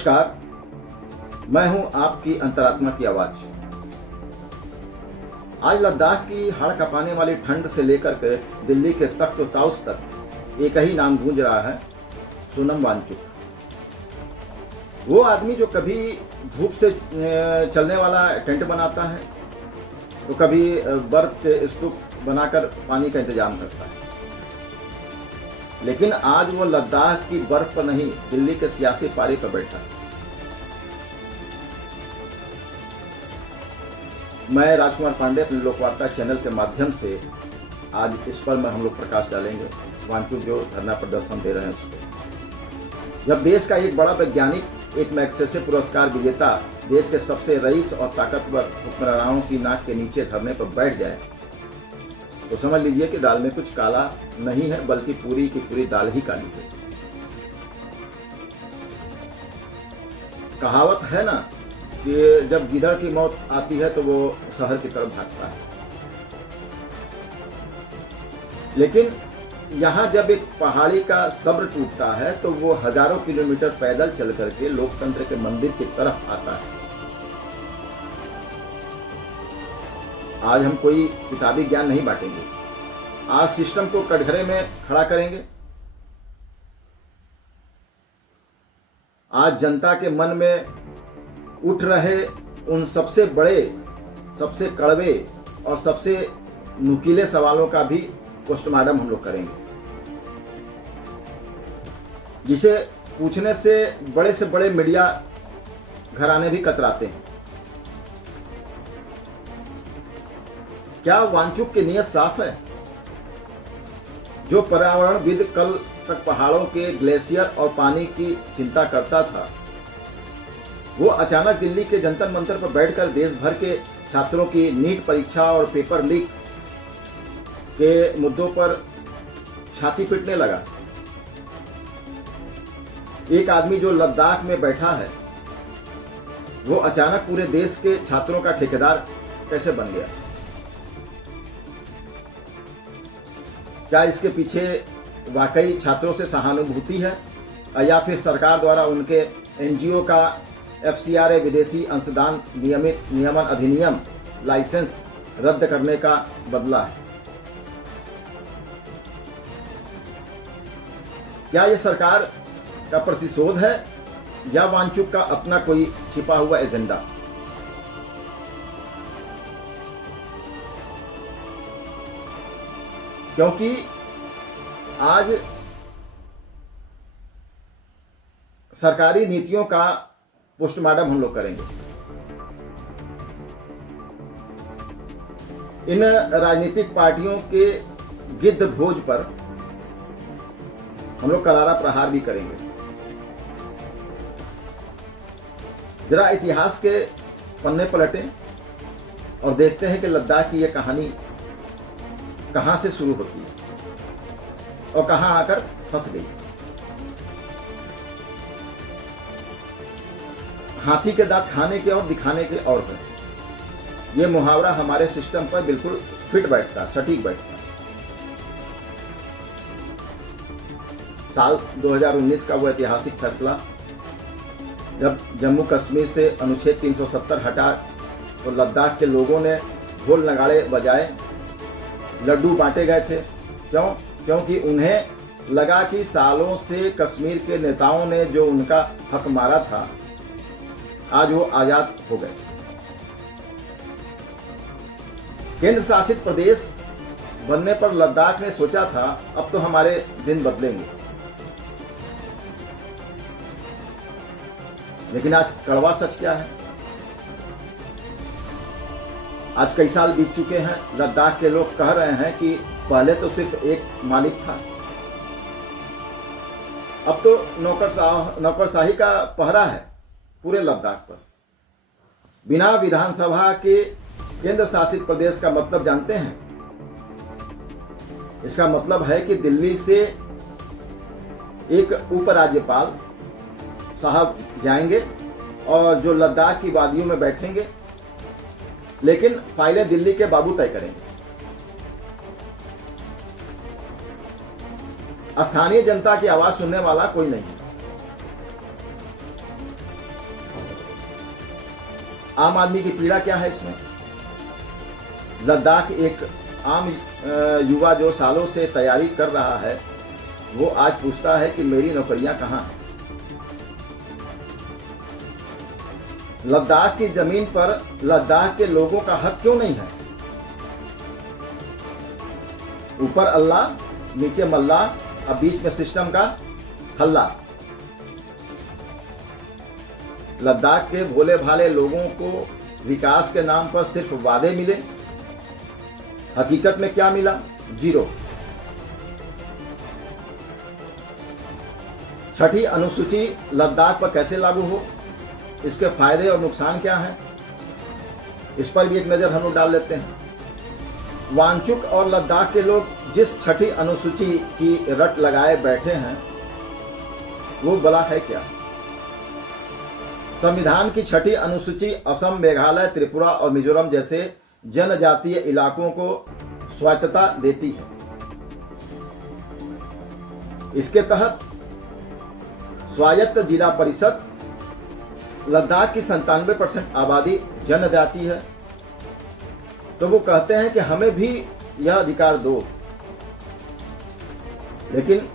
नमस्कार, मैं हूं आपकी अंतरात्मा की आवाज। आज लद्दाख की हाड़ कांपाने वाली ठंड से लेकर के दिल्ली के तख्त ताउस तक एक ही नाम गूंज रहा है, सोनम वांगचुक। वो आदमी जो कभी धूप से चलने वाला टेंट बनाता है तो कभी बर्फ के स्तूप बनाकर पानी का इंतजाम करता है, लेकिन आज वो लद्दाख की बर्फ पर नहीं, दिल्ली के सियासी पारी पर बैठा है। मैं राजकुमार पांडे अपने लोकवार्ता चैनल के माध्यम से आज इस पर हम लोग प्रकाश डालेंगे। वांगचुक जो धरना प्रदर्शन दे रहे हैं उसको, जब देश का एक बड़ा वैज्ञानिक, एक मैग्सेसे पुरस्कार विजेता देश के सबसे रईस और ताकतवर हुक्मरानों की नाक के नीचे धरने पर बैठ जाए तो समझ लीजिए कि दाल में कुछ काला नहीं है, बल्कि पूरी की पूरी दाल ही काली है। कहावत है ना कि जब गिदड़ की मौत आती है तो वो शहर की तरफ भागता है, लेकिन यहाँ जब एक पहाड़ी का सब्र टूटता है तो वो हजारों किलोमीटर पैदल चल करके लोकतंत्र के मंदिर की तरफ आता है। आज हम कोई किताबी ज्ञान नहीं बांटेंगे, आज सिस्टम को कटघरे में खड़ा करेंगे। आज जनता के मन में उठ रहे उन सबसे बड़े, सबसे कड़वे और सबसे नुकीले सवालों का भी पोस्टमार्टम हम लोग करेंगे, जिसे पूछने से बड़े मीडिया घराने भी कतराते हैं। क्या वांगचुक की नीयत साफ है? जो पर्यावरणविद कल तक पहाड़ों के ग्लेशियर और पानी की चिंता करता था, वो अचानक दिल्ली के जंतर मंतर पर बैठकर देश भर के छात्रों की नीट परीक्षा और पेपर लीक के मुद्दों पर छाती पीटने लगा। एक आदमी जो लद्दाख में बैठा है, वो अचानक पूरे देश के छात्रों का ठेकेदार कैसे बन गया? क्या इसके पीछे वाकई छात्रों से सहानुभूति है, या फिर सरकार द्वारा उनके एनजीओ का FCRA विदेशी अंशदान नियमन अधिनियम लाइसेंस रद्द करने का बदला है? क्या यह सरकार का प्रतिशोध है या वांगचुक का अपना कोई छिपा हुआ एजेंडा? क्योंकि आज सरकारी नीतियों का पोस्टमार्टम हम लोग करेंगे। इन राजनीतिक पार्टियों के गिद्ध भोज पर हम लोग करारा प्रहार भी करेंगे। जरा इतिहास के पन्ने पलटें और देखते हैं कि लद्दाख की यह कहानी कहां से शुरू होती है और कहां आकर फंस गई। हाथी के दांत खाने के और दिखाने के और हैं। यह मुहावरा हमारे सिस्टम पर बिल्कुल फिट बैठता, सटीक बैठता। साल 2019 का वो ऐतिहासिक फैसला, जब जम्मू कश्मीर से अनुच्छेद 370 हटा तो लद्दाख के लोगों ने ढोल नगाड़े बजाए, लड्डू बांटे गए थे। क्यों? क्योंकि उन्हें लगा कि सालों से कश्मीर के नेताओं ने जो उनका हक मारा था, आज वो आजाद हो गए। केंद्र शासित प्रदेश बनने पर लद्दाख ने सोचा था अब तो हमारे दिन बदलेंगे, लेकिन आज कड़वा सच क्या है? आज कई साल बीत चुके हैं, लद्दाख के लोग कह रहे हैं कि पहले तो सिर्फ एक मालिक था, अब तो नौकरशाही का पहरा है पूरे लद्दाख पर। बिना विधानसभा के केंद्र शासित प्रदेश का मतलब जानते हैं? इसका मतलब है कि दिल्ली से एक उपराज्यपाल साहब जाएंगे और जो लद्दाख की वादियों में बैठेंगे, लेकिन फाइलें दिल्ली के बाबू तय करेंगे। स्थानीय जनता की आवाज सुनने वाला कोई नहीं है। आम आदमी की पीड़ा क्या है इसमें? लद्दाख एक आम युवा जो सालों से तैयारी कर रहा है, वो आज पूछता है कि मेरी नौकरियां कहाँ हैं। लद्दाख की जमीन पर लद्दाख के लोगों का हक क्यों नहीं है? ऊपर अल्लाह, नीचे मल्लाह, अब बीच में सिस्टम का हल्ला। लद्दाख के भोले भाले लोगों को विकास के नाम पर सिर्फ वादे मिले, हकीकत में क्या मिला? जीरो। छठी अनुसूची लद्दाख पर कैसे लागू हो, इसके फायदे और नुकसान क्या हैं, इस पर भी एक नजर हम लोग डाल लेते हैं। वांचुक और लद्दाख के लोग जिस छठी अनुसूची की रट लगाए बैठे हैं, वो बला है क्या? संविधान की छठी अनुसूची असम, मेघालय, त्रिपुरा और मिजोरम जैसे जनजातीय इलाकों को स्वायत्तता देती है। इसके तहत स्वायत्त जिला परिषद, लद्दाख की 97% आबादी जनजाति है, तो वो कहते हैं कि हमें भी यह अधिकार दो। लेकिन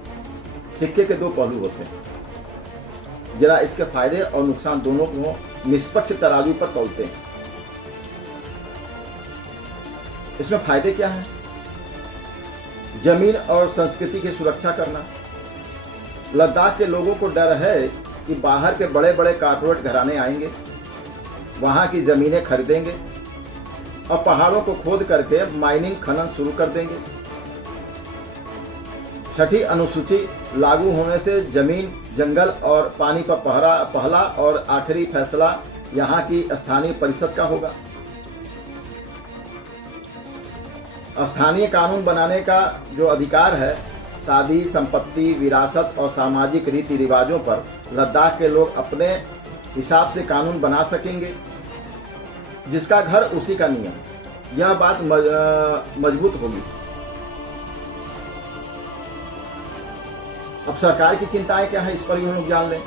सिक्के के दो पहलू होते हैं, जरा इसके फायदे और नुकसान दोनों को निष्पक्ष तराजू पर तौलते हैं। इसमें फायदे क्या हैं? जमीन और संस्कृति की सुरक्षा करना। लद्दाख के लोगों को डर है कि बाहर के बड़े बड़े कॉर्पोरेट घराने आएंगे, वहां की जमीनें खरीदेंगे और पहाड़ों को खोद करके माइनिंग खनन शुरू कर देंगे। छठी अनुसूची लागू होने से जमीन, जंगल और पानी पर पहला और आखिरी फैसला यहाँ की स्थानीय परिषद का होगा। स्थानीय कानून बनाने का जो अधिकार है, शादी, संपत्ति, विरासत और सामाजिक रीति रिवाजों पर लद्दाख के लोग अपने हिसाब से कानून बना सकेंगे। जिसका घर उसी का नियम, यह बात मजबूत होगी। अब सरकार की चिंताएं क्या है, इस पर भी हम लोग जान लें।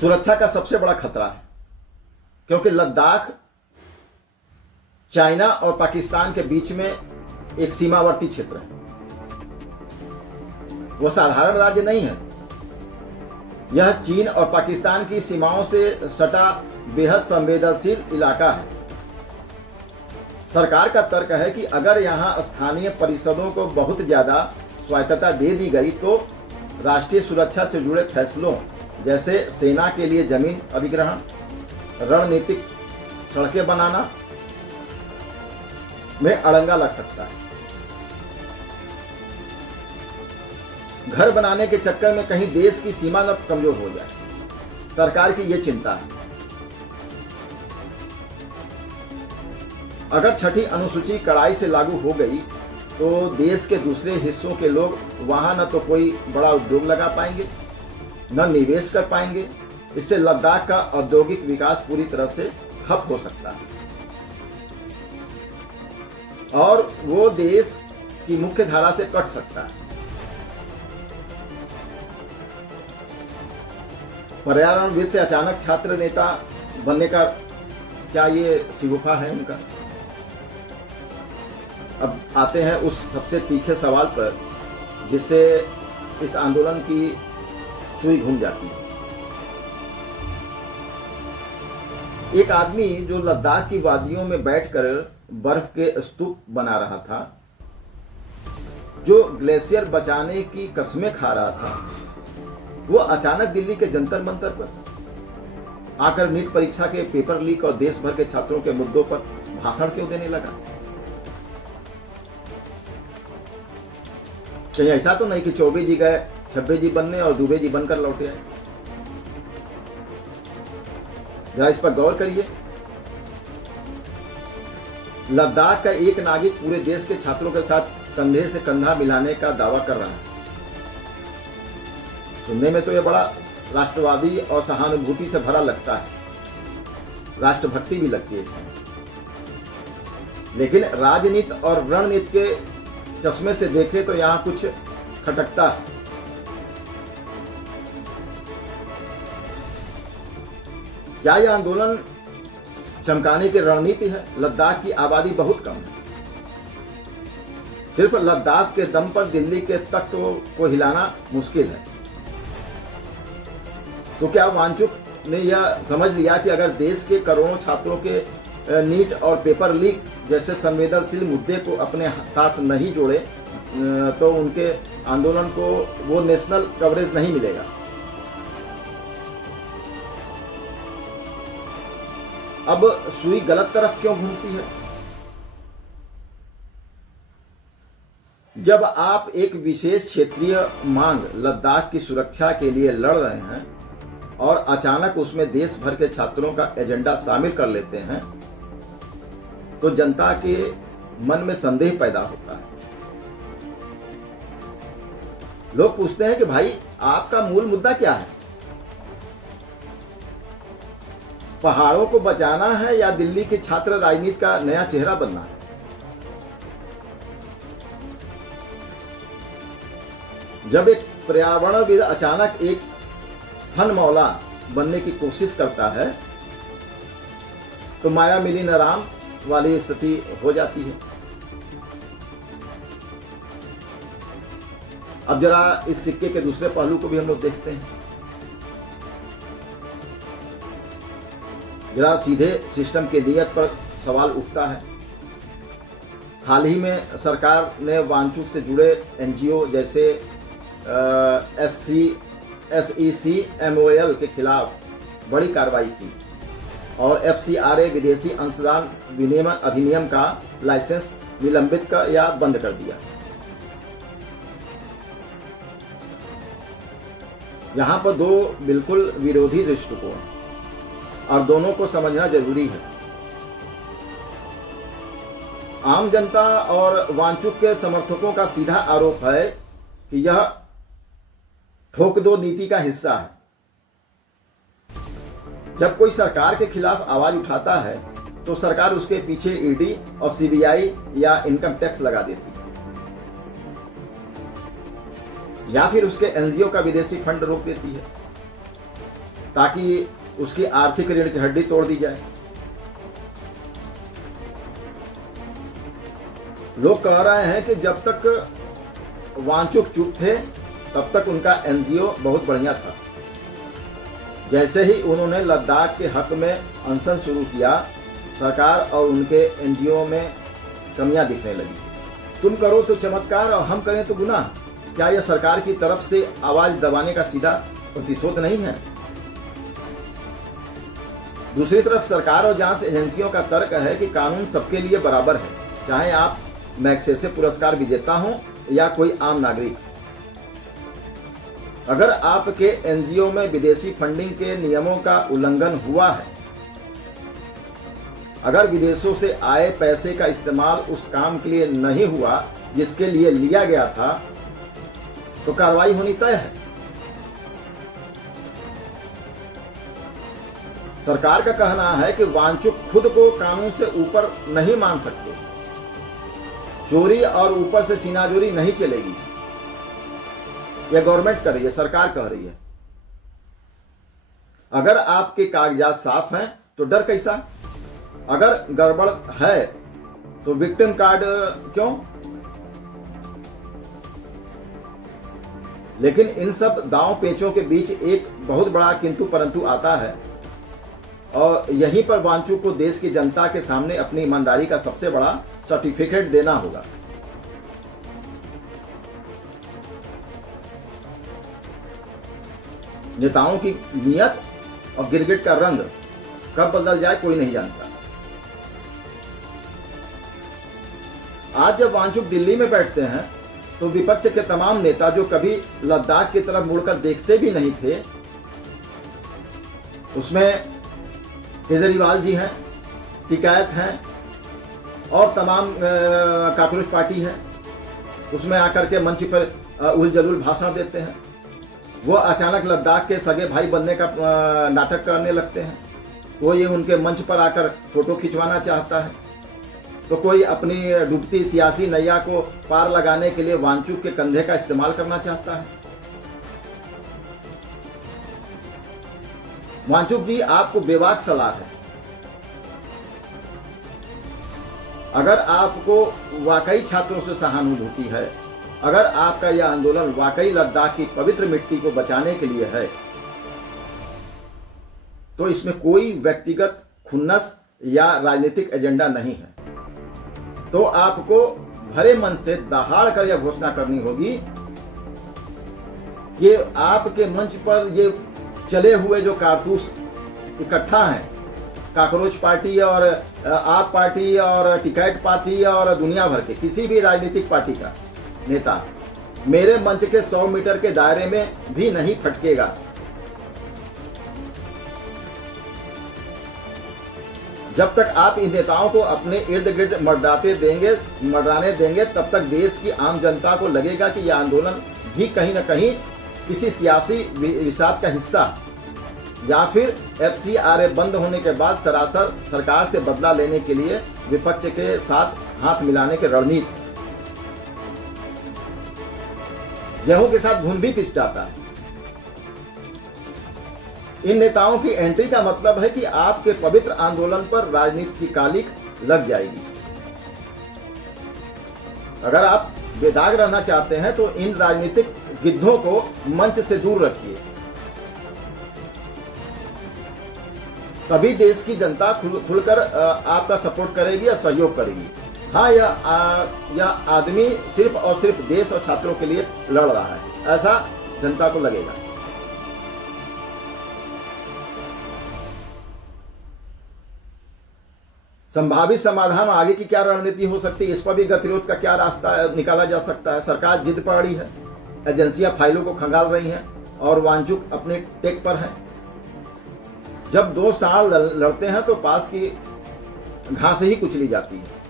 सुरक्षा का सबसे बड़ा खतरा है, क्योंकि लद्दाख चाइना और पाकिस्तान के बीच में एक सीमावर्ती क्षेत्र है। वह साधारण राज्य नहीं है, यह चीन और पाकिस्तान की सीमाओं से सटा बेहद संवेदनशील इलाका है। सरकार का तर्क है कि अगर यहां स्थानीय परिषदों को बहुत ज्यादा स्वायत्तता दे दी गई तो राष्ट्रीय सुरक्षा से जुड़े फैसलों जैसे सेना के लिए जमीन अधिग्रहण, रणनीतिक सड़कें बनाना में अड़ंगा लग सकता है। घर बनाने के चक्कर में कहीं देश की सीमा न कमजोर हो जाए, सरकार की यह चिंता है। अगर छठी अनुसूची कड़ाई से लागू हो गई तो देश के दूसरे हिस्सों के लोग वहां न तो कोई बड़ा उद्योग लगा पाएंगे, न निवेश कर पाएंगे। इससे लद्दाख का औद्योगिक विकास पूरी तरह से ठप हो सकता है और वो देश की मुख्य धारा से कट सकता है। पर्यावरणविद से अचानक छात्र नेता बनने का क्या ये शिगुफा है उनका? अब आते हैं उस सबसे तीखे सवाल पर जिससे इस आंदोलन की सुई घूम जाती है। एक आदमी जो लद्दाख की वादियों में बैठकर बर्फ के स्तूप बना रहा था, जो ग्लेशियर बचाने की कस्में खा रहा था, वो अचानक दिल्ली के जंतर मंतर पर आकर नीट परीक्षा के पेपर लीक और देश भर के छात्रों के मुद्दों पर भाषण क्यों देने लगा? कहीं ऐसा तो नहीं कि चौबे जी गए 26 जी बनने और दुबे जी बनकर लौटे आए? जरा इस पर गौर करिए। लद्दाख का एक नागरिक पूरे देश के छात्रों के साथ कंधे से कंधा मिलाने का दावा कर रहा है। सुनने में तो यह बड़ा राष्ट्रवादी और सहानुभूति से भरा लगता है, राष्ट्रभक्ति भी लगती है इसमें। लेकिन राजनीति और रणनीति के चश्मे से देखें तो यहां कुछ खटकता है। क्या यह आंदोलन चमकाने की रणनीति है? लद्दाख की आबादी बहुत कम है। सिर्फ लद्दाख के दम पर दिल्ली के तख्त को हिलाना मुश्किल है। तो क्या वांचुक ने यह समझ लिया कि अगर देश के करोड़ों छात्रों के नीट और पेपर लीक जैसे संवेदनशील मुद्दे को अपने साथ नहीं जोड़े तो उनके आंदोलन को वो नेशनल कवरेज नहीं मिलेगा? अब सुई गलत तरफ क्यों घूमती है? जब आप एक विशेष क्षेत्रीय मांग लद्दाख की सुरक्षा के लिए लड़ रहे हैं और अचानक उसमें देश भर के छात्रों का एजेंडा शामिल कर लेते हैं तो जनता के मन में संदेह पैदा होता है। लोग पूछते हैं कि भाई आपका मूल मुद्दा क्या है? पहाड़ों को बचाना है या दिल्ली की छात्र राजनीति का नया चेहरा बनना है? जब एक पर्यावरणविद अचानक एक फन मौला बनने की कोशिश करता है तो माया मिली न राम वाली स्थिति हो जाती है। अब जरा इस सिक्के के दूसरे पहलू को भी हम लोग देखते हैं। जरा सीधे सिस्टम की नीयत पर सवाल उठता है। हाल ही में सरकार ने वांचुक से जुड़े एनजीओ जैसे SECMOL के खिलाफ बड़ी कार्रवाई की और FCRA विदेशी अंशदान विनियमन अधिनियम का लाइसेंस निलंबित कर या बंद कर दिया। यहाँ पर दो बिल्कुल विरोधी दृष्टिकोण और दोनों को समझना जरूरी है। आम जनता और वांचुक के समर्थकों का सीधा आरोप है कि यह ठोक दो नीति का हिस्सा है। जब कोई सरकार के खिलाफ आवाज उठाता है तो सरकार उसके पीछे ईडी और सीबीआई या इनकम टैक्स लगा देती है या फिर उसके एनजीओ का विदेशी फंड रोक देती है ताकि उसकी आर्थिक रीढ़ की हड्डी तोड़ दी जाए। लोग कह रहे हैं कि जब तक वांचुक चुप थे तब तक उनका एनजीओ बहुत बढ़िया था। जैसे ही उन्होंने लद्दाख के हक में अनशन शुरू किया, सरकार और उनके एनजीओ में कमियां दिखने लगी। तुम करो तो चमत्कार और हम करें तो गुनाह। क्या यह सरकार की तरफ से आवाज दबाने का सीधा प्रतिशोध नहीं है? दूसरी तरफ सरकार और जांच एजेंसियों का तर्क है कि कानून सबके लिए बराबर है, चाहे आप मैग्सेसे पुरस्कार विजेता हों या कोई आम नागरिक। अगर आपके एनजीओ में विदेशी फंडिंग के नियमों का उल्लंघन हुआ है, अगर विदेशों से आए पैसे का इस्तेमाल उस काम के लिए नहीं हुआ जिसके लिए लिया गया था, तो कार्रवाई होनी तय है। सरकार का कहना है कि वांचुक खुद को कानून से ऊपर नहीं मान सकते। चोरी और ऊपर से सीनाजोरी नहीं चलेगी। यह गवर्नमेंट कर रही है, सरकार कह रही है। अगर आपके कागजात साफ हैं तो डर कैसा? अगर गड़बड़ है तो विक्टिम कार्ड क्यों? लेकिन इन सब दांव पेचों के बीच एक बहुत बड़ा किंतु परंतु आता है और यहीं पर वांचुक को देश की जनता के सामने अपनी ईमानदारी का सबसे बड़ा सर्टिफिकेट देना होगा। नेताओं की नीयत और गिरगिट का रंग कब बदल जाए कोई नहीं जानता। आज जब वांचुक दिल्ली में बैठते हैं तो विपक्ष के तमाम नेता जो कभी लद्दाख की तरफ मुड़कर देखते भी नहीं थे, उसमें केजरीवाल जी हैं, टिकैत हैं और तमाम कांग्रेस पार्टी है, उसमें आकर के मंच पर उलझुल भाषण देते हैं। वो अचानक लद्दाख के सगे भाई बनने का नाटक करने लगते हैं। कोई उनके मंच पर आकर फोटो खिंचवाना चाहता है तो कोई अपनी डूबती सियासी नैया को पार लगाने के लिए वांचुक के कंधे का इस्तेमाल करना चाहता है। वांचुक जी, आपको बेबाक सलाह है, अगर आपको वाकई छात्रों से सहानुभूति है, अगर आपका यह आंदोलन वाकई लद्दाख की पवित्र मिट्टी को बचाने के लिए है, तो इसमें कोई व्यक्तिगत खुन्नस या राजनीतिक एजेंडा नहीं है। तो आपको भरे मन से दहाड़ कर यह घोषणा करनी होगी कि आपके मंच पर ये चले हुए जो कारतूस इकट्ठा हैं, काकरोच पार्टी और आप पार्टी और टिकैत पार्टी और दुनिया भर के किसी भी राजनीतिक पार्टी का नेता मेरे मंच के 100 मीटर के दायरे में भी नहीं फटकेगा। जब तक आप इन नेताओं को अपने इर्द गिर्द मर्दाने देंगे, तब तक देश की आम जनता को लगेगा कि यह आंदोलन भी कहीं न कहीं किसी सियासी विषाद का हिस्सा या फिर FCRA बंद होने के बाद सरासर सरकार से बदला लेने के लिए विपक्ष के साथ हाथ मिलाने की रणनीति। गेहूं के साथ घुन भी पिस जाता है। इन नेताओं की एंट्री का मतलब है कि आपके पवित्र आंदोलन पर राजनीति की कालिक लग जाएगी। अगर आप बेदाग रहना चाहते हैं तो इन राजनीतिक गिद्धों को मंच से दूर रखिए, तभी देश की जनता खुलकर आपका सपोर्ट करेगी और सहयोग करेगी। हाँ, यह आदमी सिर्फ और सिर्फ देश और छात्रों के लिए लड़ रहा है, ऐसा जनता को लगेगा। संभावित समाधान आगे की क्या रणनीति हो सकती है, इस पर भी गतिरोध का क्या रास्ता निकाला जा सकता है। सरकार जिद पर अड़ी है, एजेंसियां फाइलों को खंगाल रही हैं और वांचुक अपने टेक पर हैं। जब 2 साल लड़ते हैं तो पास की घास ही कुचली जाती है।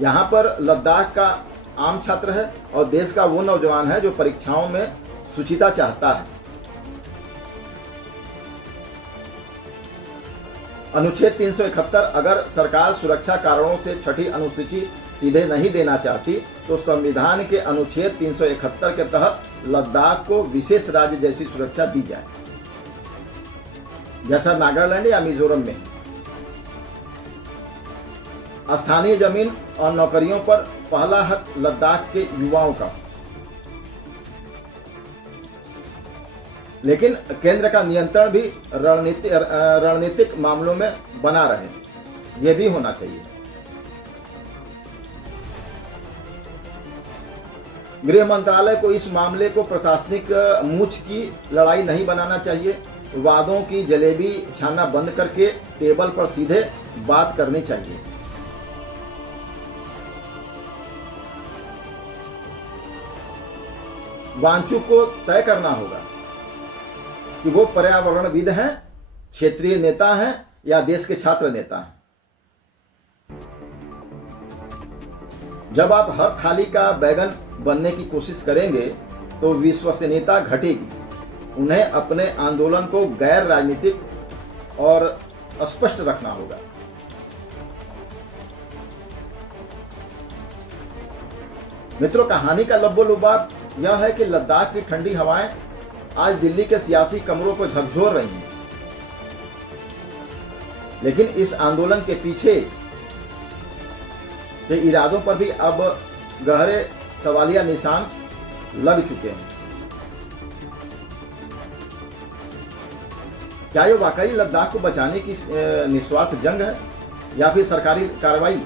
यहाँ पर लद्दाख का आम छात्र है और देश का वो नौजवान है जो परीक्षाओं में सुचिता चाहता है। अनुच्छेद 371 अगर सरकार सुरक्षा कारणों से छठी अनुसूची सीधे नहीं देना चाहती तो संविधान के अनुच्छेद 371 के तहत लद्दाख को विशेष राज्य जैसी सुरक्षा दी जाए, जैसा नागालैंड या मिजोरम में। स्थानीय जमीन और नौकरियों पर पहला हक लद्दाख के युवाओं का, लेकिन केंद्र का नियंत्रण भी रणनीतिक मामलों में बना रहे, यह भी होना चाहिए। गृह मंत्रालय को इस मामले को प्रशासनिक मूंछ की लड़ाई नहीं बनाना चाहिए। वादों की जलेबी छानना बंद करके टेबल पर सीधे बात करनी चाहिए। वांचुक को तय करना होगा कि वो पर्यावरणविद हैं, क्षेत्रीय नेता हैं या देश के छात्र नेता हैं। जब आप हर थाली का बैगन बनने की कोशिश करेंगे तो विश्वसनीयता घटेगी। उन्हें अपने आंदोलन को गैर राजनीतिक और स्पष्ट रखना होगा। मित्रों, कहानी का लब्बो-लुबाब यह है कि लद्दाख की ठंडी हवाएं आज दिल्ली के सियासी कमरों को झकझोर रही हैं, लेकिन इस आंदोलन के पीछे के इरादों पर भी अब गहरे सवालिया निशान लग चुके हैं। क्या ये वाकई लद्दाख को बचाने की निस्वार्थ जंग है या फिर सरकारी कार्रवाई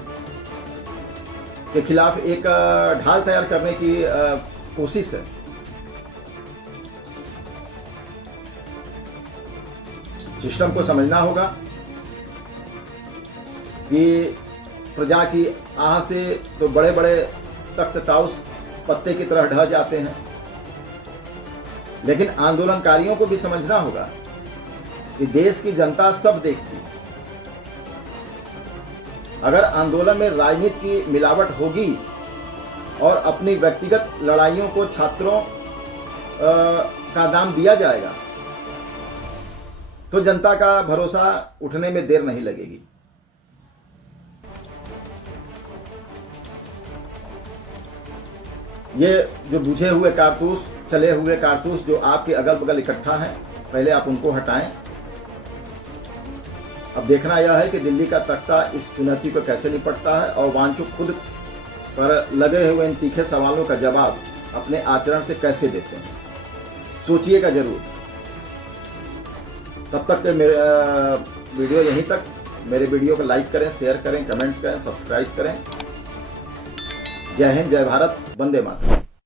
के खिलाफ एक ढाल तैयार करने की कोशिश है? सिस्टम को समझना होगा कि प्रजा की आह से तो बड़े बड़े तख्त ताउस पत्ते की तरह ढह जाते हैं, लेकिन आंदोलनकारियों को भी समझना होगा कि देश की जनता सब देखती है। अगर आंदोलन में राजनीति की मिलावट होगी और अपनी व्यक्तिगत लड़ाइयों को छात्रों का दाम दिया जाएगा तो जनता का भरोसा उठने में देर नहीं लगेगी। ये जो बुझे हुए कारतूस, चले हुए कारतूस जो आपके अगल बगल इकट्ठा हैं, पहले आप उनको हटाएं। अब देखना यह है कि दिल्ली का तख्ता इस चुनौती को कैसे निपटता है और वांचुक खुद पर लगे हुए इन तीखे सवालों का जवाब अपने आचरण से कैसे देते हैं। सोचिएगा जरूर। तब तक के मेरे वीडियो यहीं तक। मेरे वीडियो को लाइक करें, शेयर करें, कमेंट्स करें, सब्सक्राइब करें। जय हिंद, जय भारत, वंदे मातरम।